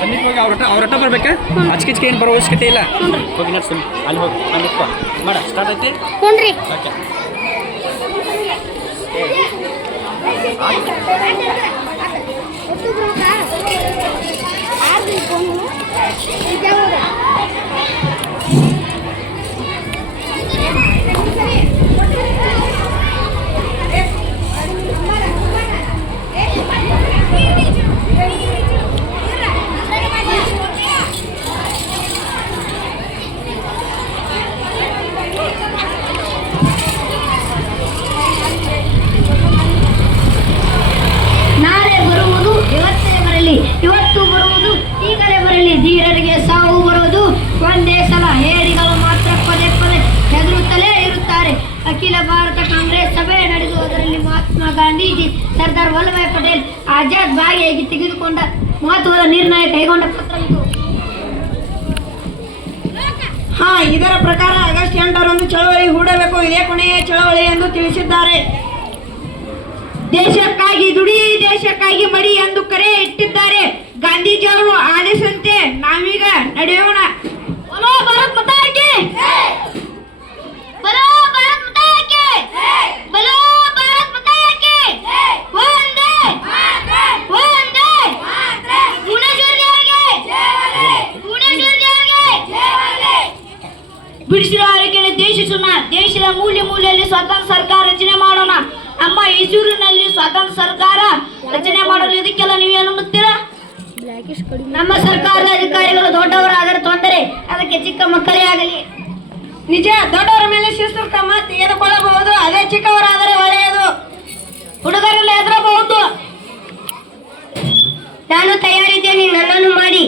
ಸಮೀಪವಾಗಿ ಅವ್ರಟ್ಟ ಬರ್ಬೇಕಾ? ಆಚೆಗೆ ಏನು ಬರೋ ಅವಶ್ಯಕತೆ ಇಲ್ಲ. ಹೋಗಿ ನಡ್ಸಿ ಅಲ್ಲಿ ಹೋಗಿ ಅಲ್ಲಿ ಮಾಡ ಸ್ಟಾರ್ಟ್ ಐತಿ. ಹ್ಞೂ ರೀ. ಓಕೆ ಇವತ್ತು ಬರುವುದು ಈಗಲೇ ಬರಲಿ, ಧೀರರಿಗೆ ಸಾವು ಬರುವುದು ಒಂದೇ ಸಲ. ಹೇಡಿಗಳು ಮಾತ್ರ ಪದೇ ಪದೇ ಹೆದರುತ್ತಲೇ ಇರುತ್ತಾರೆ. ಅಖಿಲ ಭಾರತ ಕಾಂಗ್ರೆಸ್ ಸಭೆ ನಡೆದು ಅದರಲ್ಲಿ ಮಹಾತ್ಮ ಗಾಂಧೀಜಿ, ಸರ್ದಾರ್ ವಲ್ಲಭಾಯ್ ಪಟೇಲ್ ಆಜಾದ್ ಭಾಗಿಯಾಗಿ ತೆಗೆದುಕೊಂಡ ಮಹತ್ವದ ನಿರ್ಣಯ ಕೈಗೊಂಡ ಪತ್ರ ಇದು. ಇದರ ಪ್ರಕಾರ ಆಗಸ್ಟ್ 8ರಂದು ಚಳವಳಿ ಹೂಡಬೇಕು. ಇದೇ ಕೊನೆಯ ಚಳವಳಿ ಎಂದು ತಿಳಿಸಿದ್ದಾರೆ. ದೇಶಕ್ಕಾಗಿ ದುಡಿ, ದೇಶಕ್ಕಾಗಿ ಮಡಿ ಎಂದು ಕರೆ ಇಟ್ಟಿದ್ದಾರೆ. ಗಾಂಧೀಜಿಯವರು ಆದೇಶಂತೆ ನಾವೀಗ ನಡೆಯೋಣ. ಬಲೋ ಭಾರತ್ ಮಾತಾ ಕಿ ಜೈ! ಬಲೋ ಭಾರತ್ ಮಾತಾ ಕಿ ಜೈ! ಬಲೋ ಭಾರತ್ ಮಾತಾ ಕಿ ಜೈ! ವಂದೇ ಮಾತರಂ! ವಂದೇ ಮಾತರಂ! ಭುವನೇಶ್ವರ್ ದೇವರಿಗೆ ಜೈ! ಭುವನೇಶ್ವರ್ ದೇವರಿಗೆ ಜೈ! ಬಿಡಿಸಿದ ಆರೋಗ್ಯ ದೇಶಿಸೋಣ. ದೇಶದ ಮೂಲೆ ಮೂಲೆಯಲ್ಲಿ ಸ್ವತಂತ್ರ ಸರ್ಕಾರ ರಚನೆ ಮಾಡೋಣ. ನಮ್ಮ ಮೈಸೂರಿನಲ್ಲಿ ಸ್ವತಂತ್ರ ಸರ್ಕಾರ ರಚನೆ ಮಾಡಲು ಇದಕ್ಕೆಲ್ಲ ನೀವೇನು ಅನ್ನುತ್ತೀರಾ? ನಮ್ಮ ಸರ್ಕಾರದ ಅಧಿಕಾರಿಗಳು ದೊಡ್ಡವರಾದರೆ ತೊಂದರೆ, ಅದಕ್ಕೆ ಚಿಕ್ಕ ಮಕ್ಕಳೇ ಆಗಲಿ. ನಿಜ, ದೊಡ್ಡವರ ಮೇಲೆ ಶಿಸ್ತು ಕ್ರಮ ತೆಗೆದುಕೊಳ್ಳಬಹುದು. ಅದೇ ಚಿಕ್ಕವರಾದರೆ ಒಳ್ಳೆಯದು. ಹುಡುಗರೆಲ್ಲ ಹೆದರಬಹುದು. ನಾನು ತಯಾರಿದ್ದೇನೆ, ನನ್ನನ್ನು ಮಾಡಿ.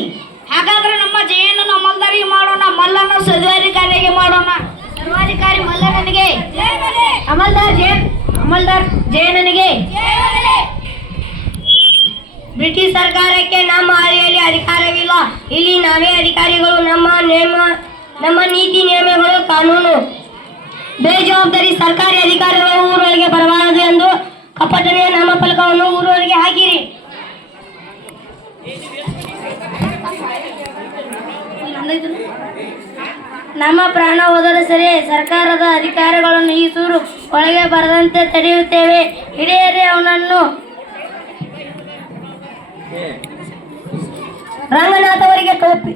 ಹಾಗಾದ್ರೆ ನಮ್ಮ ಜಯನನ್ನು ಅಮಲ್ದಾರಿಗೆ ಮಾಡೋಣ, ಮಲ್ಲನ್ನು ಸರ್ವಾಧಿಕಾರಿಗೆ ಮಾಡೋಣ. ಸರ್ವಾಧಿಕಾರಿ ಮಲ್ಲನಿಗೆ, ಅಮಲ್ದಾರ್ ಜಯನನಿಗೆ. ಬ್ರಿಟಿಷ್ ಸರ್ಕಾರಕ್ಕೆ ನಮ್ಮ ಅಡಿಯಲ್ಲಿ ಅಧಿಕಾರವಿಲ್ಲ. ಇಲ್ಲಿ ನಾವೇ ಅಧಿಕಾರಿಗಳು. ನಮ್ಮ ನೀತಿ ನಿಯಮಗಳು, ಕಾನೂನು. ಬೇಜವಾಬ್ದಾರಿ ಸರ್ಕಾರಿ ಅಧಿಕಾರಿಗಳು ಊರೊಳಗೆ ಬರಬಾರದು ಎಂದು ಕಪ್ಪಟನೆಯ ನಾಮಫಲಕವನ್ನು ಊರೊಳಗೆ ಹಾಕಿರಿ. ನಮ್ಮ ಪ್ರಾಣ ಹೋದರೆ ಸರಿ, ಸರ್ಕಾರದ ಅಧಿಕಾರಿಗಳನ್ನು ಈ ಸೂರು ಒಳಗೆ ಬರದಂತೆ ತಡೆಯುತ್ತೇವೆ. ಹಿಡಿಯರೆ ಅವನನ್ನು. ರಂಗನಾಥ್ ಅವರಿಗೆ ಟೋಪಿ,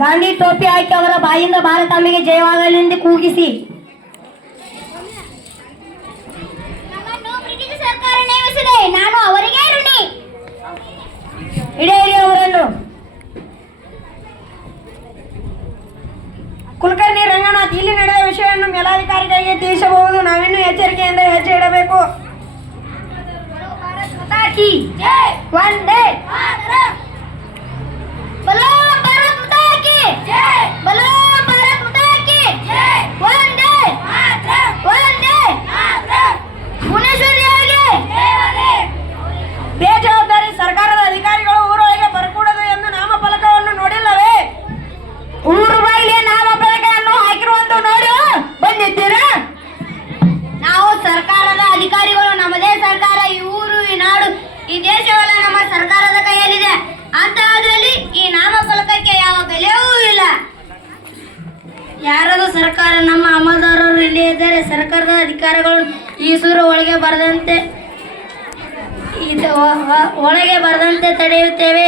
ಗಾಂಧಿ ಟೋಪಿ ಹಾಕಿ ಅವರ ಬಾಯಿಂದ ಭಾರತಾಂಬೆಗೆ ಜಯವಾಗಲಿ ಎಂದು ಕೂಗಿಸಿ. ಬ್ರಿಟಿಷ್ ಸರ್ಕಾರ ನೇಮಿಸಿದೆ, ನಾನು ಅವರಿಗೆ ಋಣಿ. ಹಿಡಿಯರಿ ಅವರನ್ನು. ಕುಲಕರ್ಣಿ ರಂಗನಾಥ್, ಇಲ್ಲಿ ನಡೆದ ವಿಷಯವನ್ನು ಮೇಲಾಧಿಕಾರಿಗಳಿಗೆ ತಿಳಿಸಬಹುದು. ನಾವಿನ್ನೂ ಎಚ್ಚರಿಕೆಯಿಂದ ಹೆಜ್ಜೆ ಇಡಬೇಕು. ವಂದೇ ಮಾತರಂ! ಬಲೋ ಭಾರತ್ ಮಾತಾ ಕಿ ಜೈ! ಬಲೋ ಭಾರತ್ ಮಾತಾ ಕಿ ಜೈ! ವಂದೇ ಮಾತರಂ! ವಂದೇ ಮಾತರಂ! ಭುವನೇಶ್ವರ್ ದೇವರಿಗೆ ಜೈ! ಬೇಜವಾಬ್ದಾರಿ ಸರ್ಕಾರದ ಅಧಿಕಾರಿಗಳು ಊರೊಳಗೆ ಬರಕೂಡದು ಎಂದು ನಾಮಫಲಕವನ್ನು ನೋಡಿಲ್ಲವೇ? ಊರು ಬಾಯಿಗೆ ನಾಮಫಲಕವನ್ನು ಹಾಕಿರುವಂತ ನೋಡಿ ಬಂದಿದ್ದೀರಾ? ನಾವು ಸರ್ಕಾರದ ಅಧಿಕಾರಿಗಳು. ನಮ್ಮದೇ ಸರ್ಕಾರ. ಈ ಊರು, ಈ ನಾಡು, ಈ ದೇಶವೆಲ್ಲ ನಮ್ಮ ಸರ್ಕಾರದ ಕೈಯಲ್ಲಿದೆ. ಅಂತಹದ್ರಲ್ಲಿ ಈ ನಾಮಫಲಕಕ್ಕೆ ಯಾವ ಬೆಲೆಯೂ ಇಲ್ಲ. ಯಾರದು ಸರ್ಕಾರ? ನಮ್ಮ ಅಮಲ್ದಾರರು ಇಲ್ಲಿ ಇದ್ದಾರೆ. ಸರ್ಕಾರದ ಅಧಿಕಾರಿಗಳು ಈ ಸೂರು ಒಳಗೆ ಬರದಂತೆ ತಡೆಯುತ್ತೇವೆ.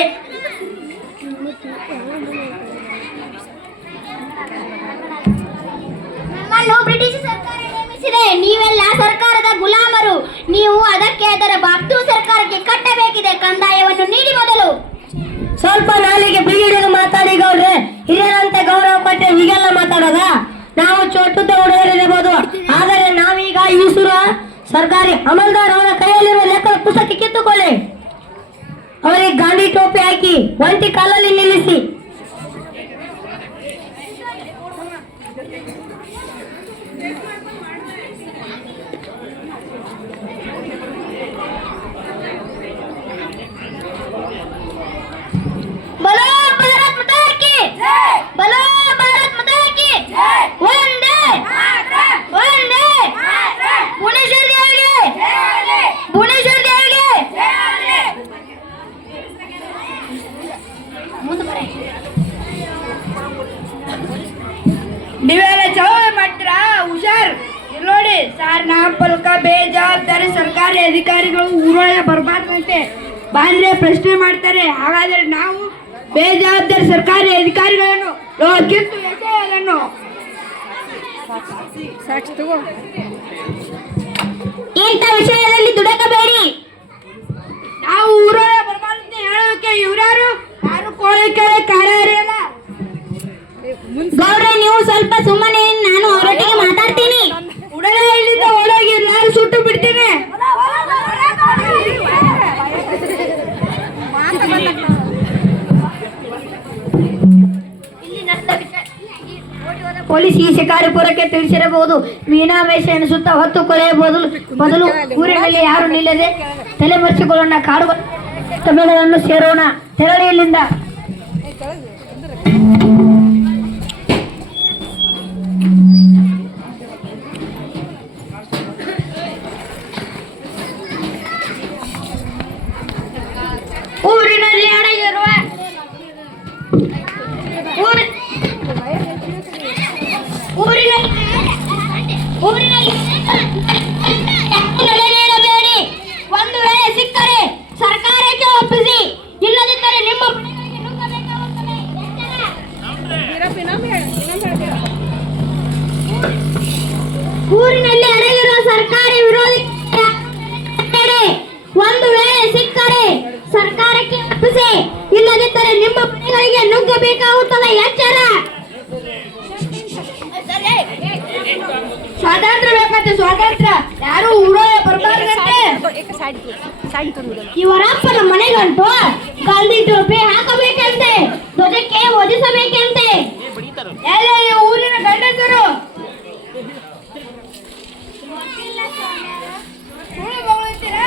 ನಮ್ಮನ್ನು ಬ್ರಿಟಿಷ್ ಸರ್ಕಾರ ನೇಮಿಸಿದೆ. ನೀವೆಲ್ಲ ಸರ್ಕಾರದ ಗುಲಾಮರು. ನೀವು ಅದಕ್ಕೆ ಅದರ ಬಾಬ್ತು ಸರ್ಕಾರಕ್ಕೆ ಕಟ್ಟಬೇಕಿದೆ. ಕಂದಾಯವನ್ನು ನೀಡಿ ಮೊದಲು. ಸ್ವಲ್ಪ ನಾಲಿಗೆ ಬಿಗಿಡಿದು ಮಾತಾಡಿ ಗೌಡ್ರೆ. ಹಿರಿಯರಂತೆ ಗೌರವ ಕೊಟ್ಟೆ ಹೀಗೆಲ್ಲ ಮಾತಾಡೋದ? ನಾವು ಚೊಟ್ಟುತ್ತ ಹುಡುಗರಿರಬಹುದು, ಆದರೆ ನಾವೀಗ ಈಸುರ ಸರ್ಕಾರಿ ಅಮಲ್ದಾರ್ ಅವರ ಕೈಯಲ್ಲಿರುವ ಲೆಕ್ಕದ ಪುಸ್ತಕ ಕಿತ್ತುಕೊಳ್ಳಿ. ಅವರಿಗೆ ಗಾಂಧಿ ಟೋಪಿ ಹಾಕಿ ಒಂಟಿ ಕಾಲಲ್ಲಿ ನಿಲ್ಲಿಸಿ. ಬಲೋ ಭಾರತ್ ಮಾತಾ ಕಿ ಜೈ! ಬಲೋ ಭಾರತ್ ಮಾತಾ ಕಿ ಜೈ! ವಂದೇ ಮಾತರಂ! ವಂದೇ ಮಾತರಂ! ಭುವನೇಶ್ವರ್ ದೇವರಿಗೆ ಜೈ! ಭುವನೇಶ್ವರ್ ದೇವರಿಗೆ ಜೈ! ಬೇಜವಾಬ್ದಾರಿ ಸರ್ಕಾರಿ ಅಧಿಕಾರಿಗಳು ಊರೊಳಗೆ ಬರಬಾರ್ದಂತೆ ಬಂದ್ರೆ ಪ್ರಶ್ನೆ ಮಾಡ್ತಾರೆ. ಹಾಗಾದರೆ ನಾವು ಬೇಜವಾಬ್ದಾರಿ ಸರ್ಕಾರಿ ಅಧಿಕಾರಿಗಳನ್ನು ಕಿತ್ತು ಎಸೆಯೋದನ್ನು ಇಂಥ ವಿಷಯದಲ್ಲಿ ದುಡಕಬೇಡಿ. ನಾವು ಊರೊಳಗೆ ಬರಬಾರ್ದಂತೆ ಹೇಳೋಕೆ ಇವ್ರ್ಯಾರು ಯಾರು ಕೋಳಿಕೆ ಕಾರ್ಯಾರಿಯಲ್ಲ. ಗೌಡ್ರೆ ನೀವು ಸ್ವಲ್ಪ ಸುಮ್ಮನೆ, ನಾನು ಅವರೊಟ್ಟಿಗೆ ಮಾತಾಡ್ತೀನಿ. ಉಡಲೆ ಇಲ್ಲಿಂದ ಒಳಗೆ ಎಲ್ಲರೂ ಸುಟ್ಟು ಬಿಡ್ತೀನಿ. ಪೊಲೀಸ್ ಈ ಶಿಕಾರಿಪುರಕ್ಕೆ ತಿಳಿಸಿರಬಹುದು. ಮೀನಾಮೇಷ ಎಣಿಸುತ್ತಾ ಹೊತ್ತು ಕೊಲೆಯ ಬದಲು ಊರಿನಲ್ಲಿ ಯಾರು ನಿಲ್ಲದೆ ತಲೆಮರೆಸಿಕೊಳ್ಳೋಣ. ಕಾಡುವ ತಮಿಳುಗಳನ್ನು ಸೇರೋಣ. ತೆರಳಿ ಇಲ್ಲಿಂದ. ಊರಿನಲ್ಲಿ ಅಡಗಿರುವ ನೀಡಬೇಡಿ. ಒಂದು ವೇಳೆ ಸಿಕ್ಕರೆ ಸರ್ಕಾರಕ್ಕೆ ಒಪ್ಪಿಸಿ, ಇಲ್ಲದಿದ್ದರೆ ನಿಮ್ಮ ಊರಿನಲ್ಲಿ ಅಡಗಿರುವ ಸರ್ಕಾರಿ ವಿರೋಧಿ ಒಂದು ವೇಳೆ ಸಿಕ್ಕರೆ ಸರ್ಕಾರಕ್ಕೆ ಒಪ್ಪಿಸಿ, ಇಲ್ಲದಿದ್ದರೆ ನಿಮ್ಮ ಮನೆಗಳಿಗೆ ನುಗ್ಗಬೇಕಾಗುತ್ತದೆ. ಎಚ್ಚರ. ಸ್ವಾತಂತ್ರ್ಯ ಬೇಕಂತೆ, ಸ್ವಾತಂತ್ರ್ಯ. ಯಾರು ಊರೊಳಗೆ ಬರಬಾರ್ದಂತೆ. ಇವರಪ್ಪನ ಮನೆಗಂಟು ಗಾಂಧಿ ಟೋಪಿ ಹಾಕಬೇಕಂತೆ, ಧ್ವಜಕ್ಕೆ ಒದಿಸಬೇಕಂತೆ. ಎಲ್ಲ ಈ ಊರಿನ ಗಂಡಸರು ಸುಳ್ಳು ಬೊಗಳುತ್ತೀರಾ?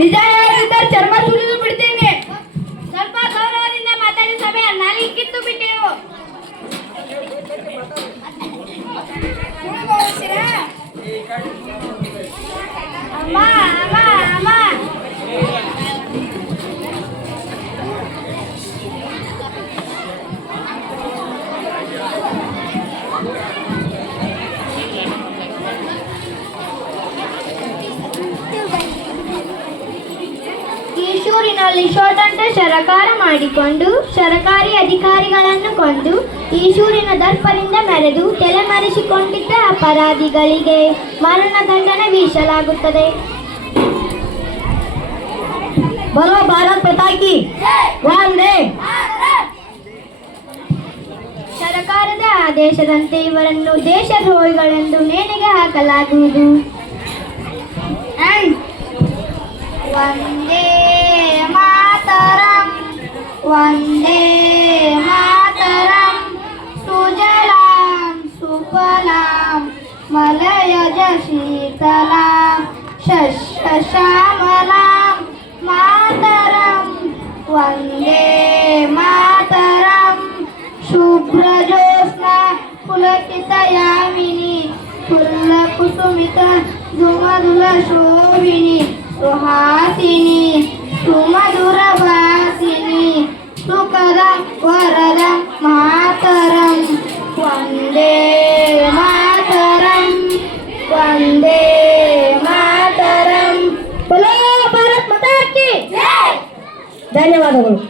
ನಿಜ ಹೇಳಿದ್ದರೆ ಚರ್ಮ ಸುಲಿದು ಬಿಡ್ತೀನಿ. ಸ್ವಲ್ಪ ಗೌರವದಿಂದ ಮಾತಾಡಿ ಸಭೆ ನಾಲಿಗೆ ಕಿತ್ತು ಬಿಟ್ಟಿರು. ಅಮ್ಮ ಅಮ್ಮ ಅಮ್ಮ ಈಶೂರಿನಲ್ಲಿ ಸ್ವತಂತ್ರ ಸರಕಾರ ಮಾಡಿಕೊಂಡು ಸರಕಾರಿ ಅಧಿಕಾರಿಗಳನ್ನು ಕೊಂದು ಈಶೂರಿನ ದರ್ಪದಿಂದ ಮೆರೆದು ತಲೆಮರೆಸಿಕೊಂಡಿದ್ದ ಅಪರಾಧಿಗಳಿಗೆ ಮರಣದಂಡನೆ ವಿಧಿಸಲಾಗುತ್ತದೆ. ಬರೋ ಭಾರತ್ ಪತಾಕಿ ವಂದೇ. ಸರ್ಕಾರದ ಆದೇಶದಂತೆ ಇವರನ್ನು ದೇಶದ್ರೋಹಿಗಳೆಂದು ನೇಣಿಗೆ ಹಾಕಲಾಗುವುದು. ವಂದೇ ಮಾತರಂ ವಂದೇ ಮಾತರಂ ಸುಜಲಾಂ ಸುಫಲಾಂ ಮಲಯಜ ಶೀತಲಾಂ ಶಸ್ಯಶ್ಯಾಮಲಾಂ ಮಾತರಂ ವಂದೇ ಮಾತರಂ ಶುಭ್ರಜೋತ್ಸ್ನಾ ಪುಲಕಿತಯಾಮಿನಿ ಫುಲ್ಲಕುಸುಮಿತ ಸುಮಧುರ ಶೋಭಿನಿ ಸುಹಾಸಿನಿ ಸುಮಧುರವಾಸಿನಿ ಸುಖದಂ ವರದಂ ಮಾತರಂ ವಂದೇ ಮಾತರಂ ವಂದೇ ಮಾತರಂ. ಬೋಲೋ ಭಾರತ್ ಮಾತಾ ಕಿ ಜೈ. ಧನ್ಯವಾದಗಳು.